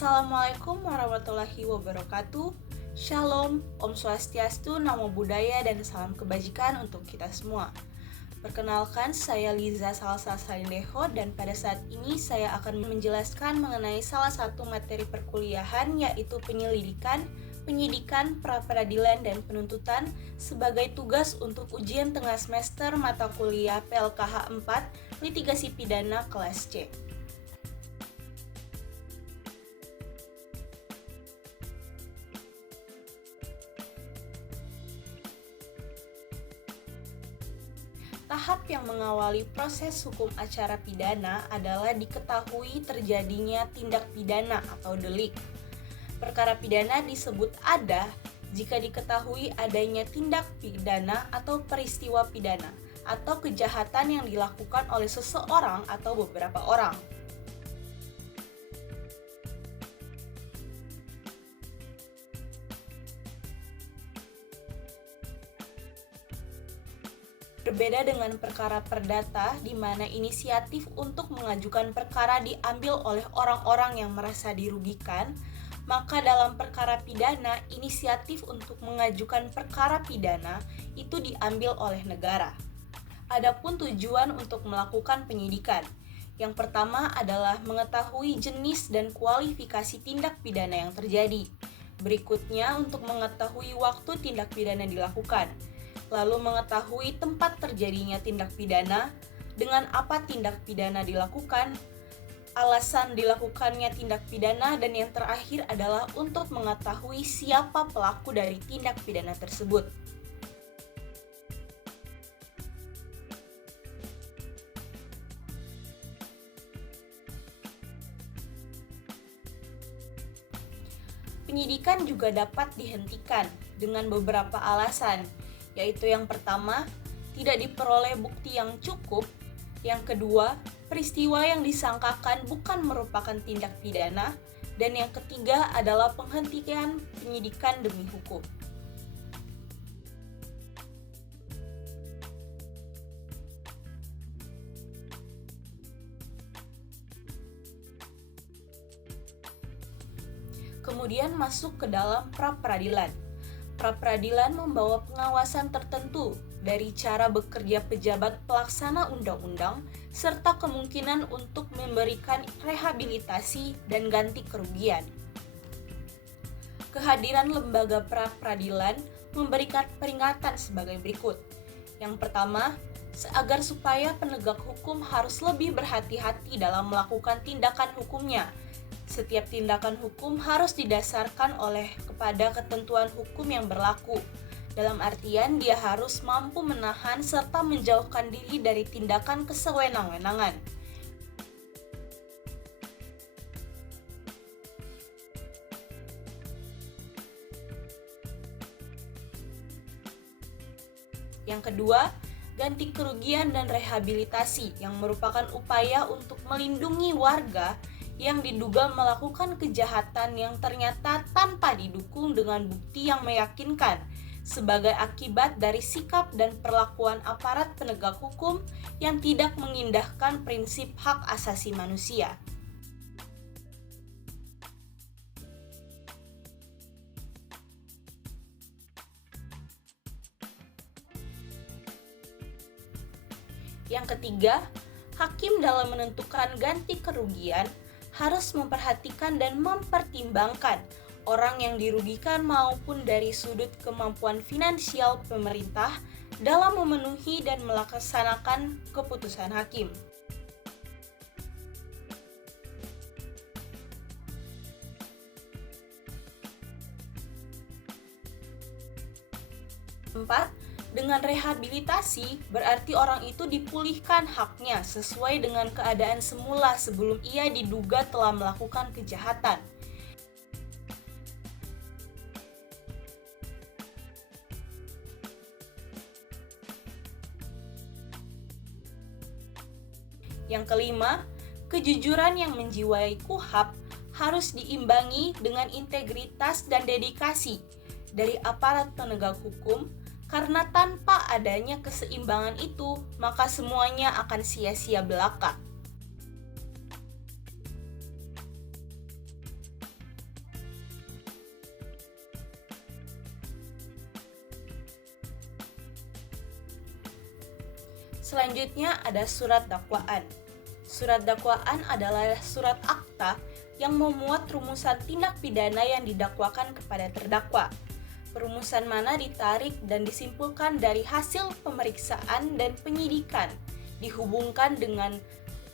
Assalamualaikum warahmatullahi wabarakatuh. Shalom, Om Swastiastu, Namo Buddhaya, dan salam kebajikan untuk kita semua. Perkenalkan, saya Liza Salsa Salindeho, dan pada saat ini saya akan menjelaskan mengenai salah satu materi perkuliahan, yaitu penyelidikan, penyidikan, pra-peradilan, dan penuntutan sebagai tugas untuk ujian tengah semester mata kuliah PLKH 4 Litigasi Pidana kelas C. Tahap yang mengawali proses hukum acara pidana adalah diketahui terjadinya tindak pidana atau delik. Perkara pidana disebut ada jika diketahui adanya tindak pidana atau peristiwa pidana atau kejahatan yang dilakukan oleh seseorang atau beberapa orang. Berbeda dengan perkara perdata, di mana inisiatif untuk mengajukan perkara diambil oleh orang-orang yang merasa dirugikan, maka dalam perkara pidana, inisiatif untuk mengajukan perkara pidana itu diambil oleh negara. Adapun tujuan untuk melakukan penyidikan, yang pertama adalah mengetahui jenis dan kualifikasi tindak pidana yang terjadi. Berikutnya untuk mengetahui waktu tindak pidana dilakukan. Lalu mengetahui tempat terjadinya tindak pidana, dengan apa tindak pidana dilakukan, alasan dilakukannya tindak pidana, dan yang terakhir adalah untuk mengetahui siapa pelaku dari tindak pidana tersebut. Penyidikan juga dapat dihentikan dengan beberapa alasan, yaitu yang pertama, tidak diperoleh bukti yang cukup. Yang kedua, peristiwa yang disangkakan bukan merupakan tindak pidana. Dan yang ketiga adalah penghentian penyidikan demi hukum. Kemudian masuk ke dalam pra-peradilan. Pra-peradilan membawa pengawasan tertentu dari cara bekerja pejabat pelaksana undang-undang serta kemungkinan untuk memberikan rehabilitasi dan ganti kerugian. Kehadiran lembaga pra-peradilan memberikan peringatan sebagai berikut. Yang pertama, agar supaya penegak hukum harus lebih berhati-hati dalam melakukan tindakan hukumnya. Setiap tindakan hukum harus didasarkan kepada ketentuan hukum yang berlaku. Dalam artian dia harus mampu menahan serta menjauhkan diri dari tindakan kesewenang-wenangan. Yang kedua, ganti kerugian dan rehabilitasi yang merupakan upaya untuk melindungi warga yang diduga melakukan kejahatan yang ternyata tanpa didukung dengan bukti yang meyakinkan sebagai akibat dari sikap dan perlakuan aparat penegak hukum yang tidak mengindahkan prinsip hak asasi manusia. Yang ketiga, hakim dalam menentukan ganti kerugian harus memperhatikan dan mempertimbangkan orang yang dirugikan maupun dari sudut kemampuan finansial pemerintah dalam memenuhi dan melaksanakan keputusan hakim. Empat, dengan rehabilitasi berarti orang itu dipulihkan haknya sesuai dengan keadaan semula sebelum ia diduga telah melakukan kejahatan. Yang kelima, kejujuran yang menjiwai KUHAP harus diimbangi dengan integritas dan dedikasi dari aparat penegak hukum, karena tanpa adanya keseimbangan itu, maka semuanya akan sia-sia belaka. Selanjutnya ada surat dakwaan. Surat dakwaan adalah surat akta yang memuat rumusan tindak pidana yang didakwakan kepada terdakwa. Perumusan mana ditarik dan disimpulkan dari hasil pemeriksaan dan penyidikan, dihubungkan dengan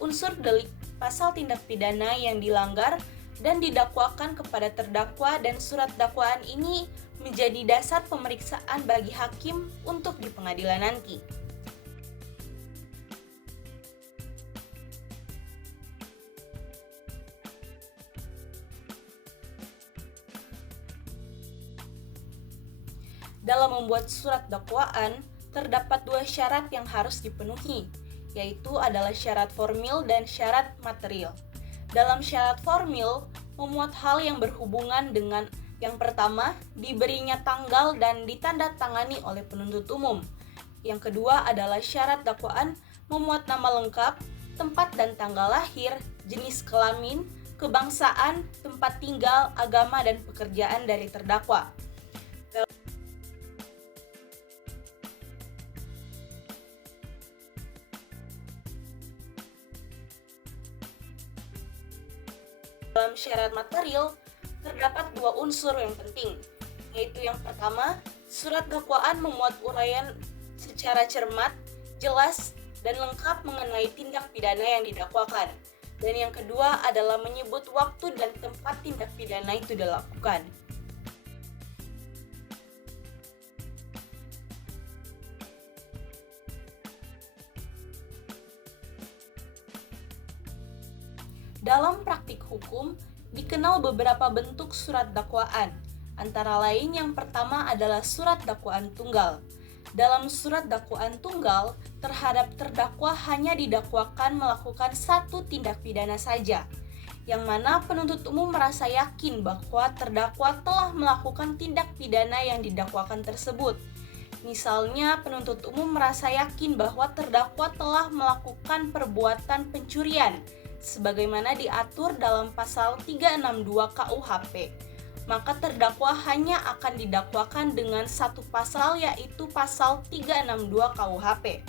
unsur delik pasal tindak pidana yang dilanggar dan didakwakan kepada terdakwa, dan surat dakwaan ini menjadi dasar pemeriksaan bagi hakim untuk di pengadilan nanti. Dalam membuat surat dakwaan, terdapat 2 syarat yang harus dipenuhi, yaitu adalah syarat formil dan syarat material. Dalam syarat formil, memuat hal yang berhubungan dengan yang pertama, diberinya tanggal dan ditandatangani oleh penuntut umum. Yang kedua adalah syarat dakwaan memuat nama lengkap, tempat dan tanggal lahir, jenis kelamin, kebangsaan, tempat tinggal, agama, dan pekerjaan dari terdakwa. Dalam syarat material, terdapat 2 unsur yang penting, yaitu yang pertama, surat dakwaan memuat uraian secara cermat, jelas, dan lengkap mengenai tindak pidana yang didakwakan. Dan yang kedua adalah menyebut waktu dan tempat tindak pidana itu dilakukan. Dalam praktik hukum, dikenal beberapa bentuk surat dakwaan. Antara lain yang pertama adalah surat dakwaan tunggal. Dalam surat dakwaan tunggal, terhadap terdakwa hanya didakwakan melakukan satu tindak pidana saja, yang mana penuntut umum merasa yakin bahwa terdakwa telah melakukan tindak pidana yang didakwakan tersebut. Misalnya, penuntut umum merasa yakin bahwa terdakwa telah melakukan perbuatan pencurian, sebagaimana diatur dalam pasal 362 KUHP, maka terdakwa hanya akan didakwakan dengan satu pasal, yaitu pasal 362 KUHP.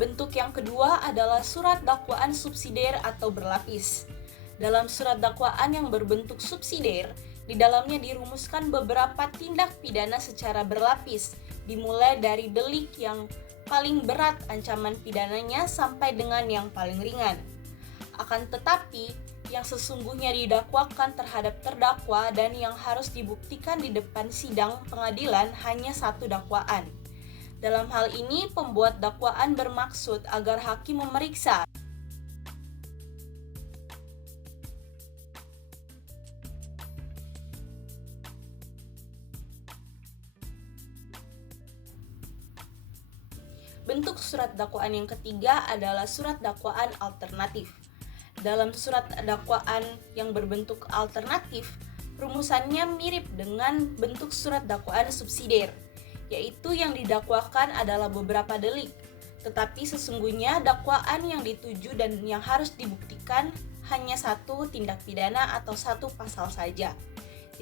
Bentuk yang kedua adalah surat dakwaan subsidiar atau berlapis. Dalam surat dakwaan yang berbentuk subsidiar, di dalamnya dirumuskan beberapa tindak pidana secara berlapis, dimulai dari delik yang paling berat ancaman pidananya sampai dengan yang paling ringan. Akan tetapi, yang sesungguhnya didakwakan terhadap terdakwa dan yang harus dibuktikan di depan sidang pengadilan hanya satu dakwaan. Dalam hal ini, pembuat dakwaan bermaksud agar hakim memeriksa Bentuk surat dakwaan yang ketiga adalah surat dakwaan alternatif. Dalam surat dakwaan yang berbentuk alternatif, rumusannya mirip dengan bentuk surat dakwaan subsidiar, yaitu yang didakwakan adalah beberapa delik, tetapi sesungguhnya dakwaan yang dituju dan yang harus dibuktikan hanya satu tindak pidana atau satu pasal saja.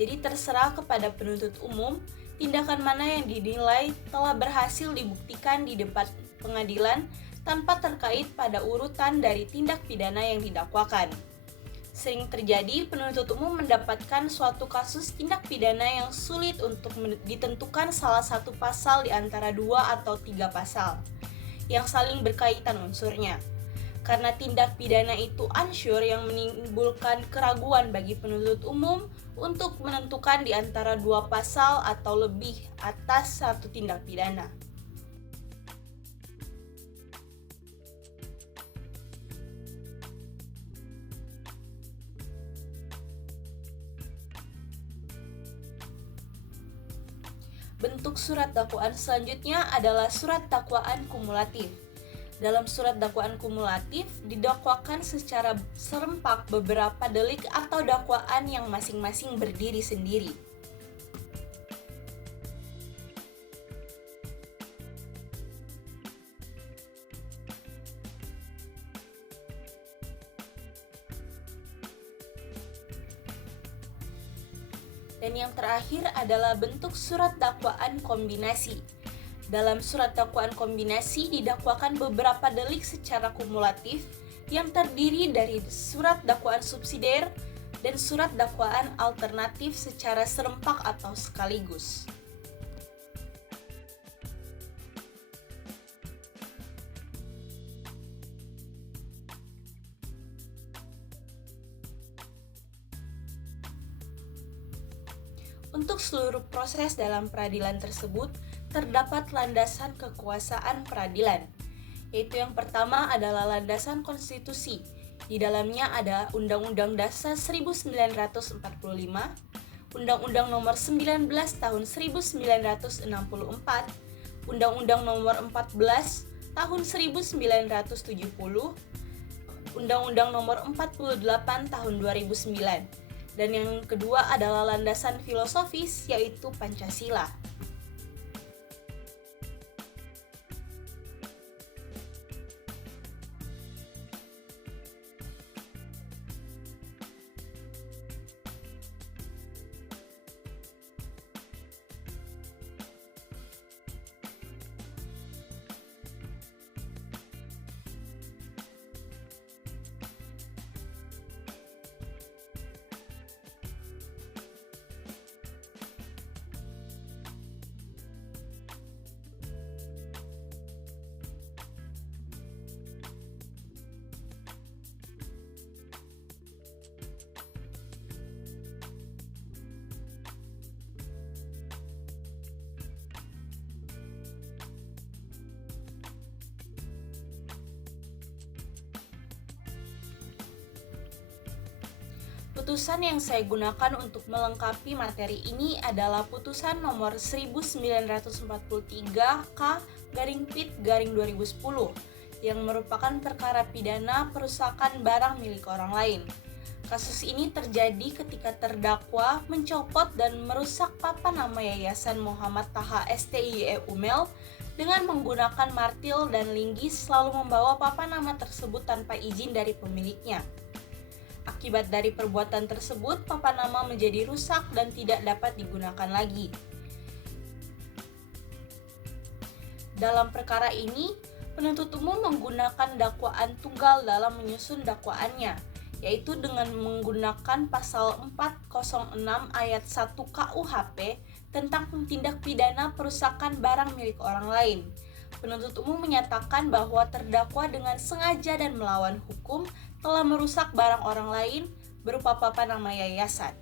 Jadi terserah kepada penuntut umum tindakan mana yang dinilai telah berhasil dibuktikan di depan pengadilan tanpa terkait pada urutan dari tindak pidana yang didakwakan. Sering terjadi penuntut umum mendapatkan suatu kasus tindak pidana yang sulit untuk ditentukan salah satu pasal di antara 2 atau 3 pasal yang saling berkaitan unsurnya. Karena tindak pidana itu unsure yang menimbulkan keraguan bagi penuntut umum untuk menentukan di antara 2 pasal atau lebih atas satu tindak pidana. Bentuk surat dakwaan selanjutnya adalah surat dakwaan kumulatif. Dalam surat dakwaan kumulatif didakwakan secara serempak beberapa delik atau dakwaan yang masing-masing berdiri sendiri. Dan yang terakhir adalah bentuk surat dakwaan kombinasi. Dalam surat dakwaan kombinasi didakwakan beberapa delik secara kumulatif yang terdiri dari surat dakwaan subsidiar dan surat dakwaan alternatif secara serempak atau sekaligus. Untuk seluruh proses dalam peradilan tersebut, terdapat landasan kekuasaan peradilan, yaitu yang pertama adalah landasan konstitusi. Di dalamnya ada Undang-Undang Dasar 1945, Undang-Undang Nomor 19 Tahun 1964, Undang-Undang Nomor 14 Tahun 1970, Undang-Undang Nomor 48 Tahun 2009. Dan yang kedua adalah landasan filosofis, yaitu Pancasila. Putusan yang saya gunakan untuk melengkapi materi ini adalah putusan nomor 1943K/Pit/2010 yang merupakan perkara pidana perusakan barang milik orang lain. Kasus ini terjadi ketika terdakwa mencopot dan merusak papan nama Yayasan Muhammad Taha STIE Umel dengan menggunakan martil dan linggis, selalu membawa papan nama tersebut tanpa izin dari pemiliknya. Akibat dari perbuatan tersebut, papan nama menjadi rusak dan tidak dapat digunakan lagi. Dalam perkara ini, penuntut umum menggunakan dakwaan tunggal dalam menyusun dakwaannya, yaitu dengan menggunakan pasal 406 ayat 1 KUHP tentang tindak pidana perusakan barang milik orang lain. Penuntut umum menyatakan bahwa terdakwa dengan sengaja dan melawan hukum telah merusak barang orang lain berupa papan nama yayasan.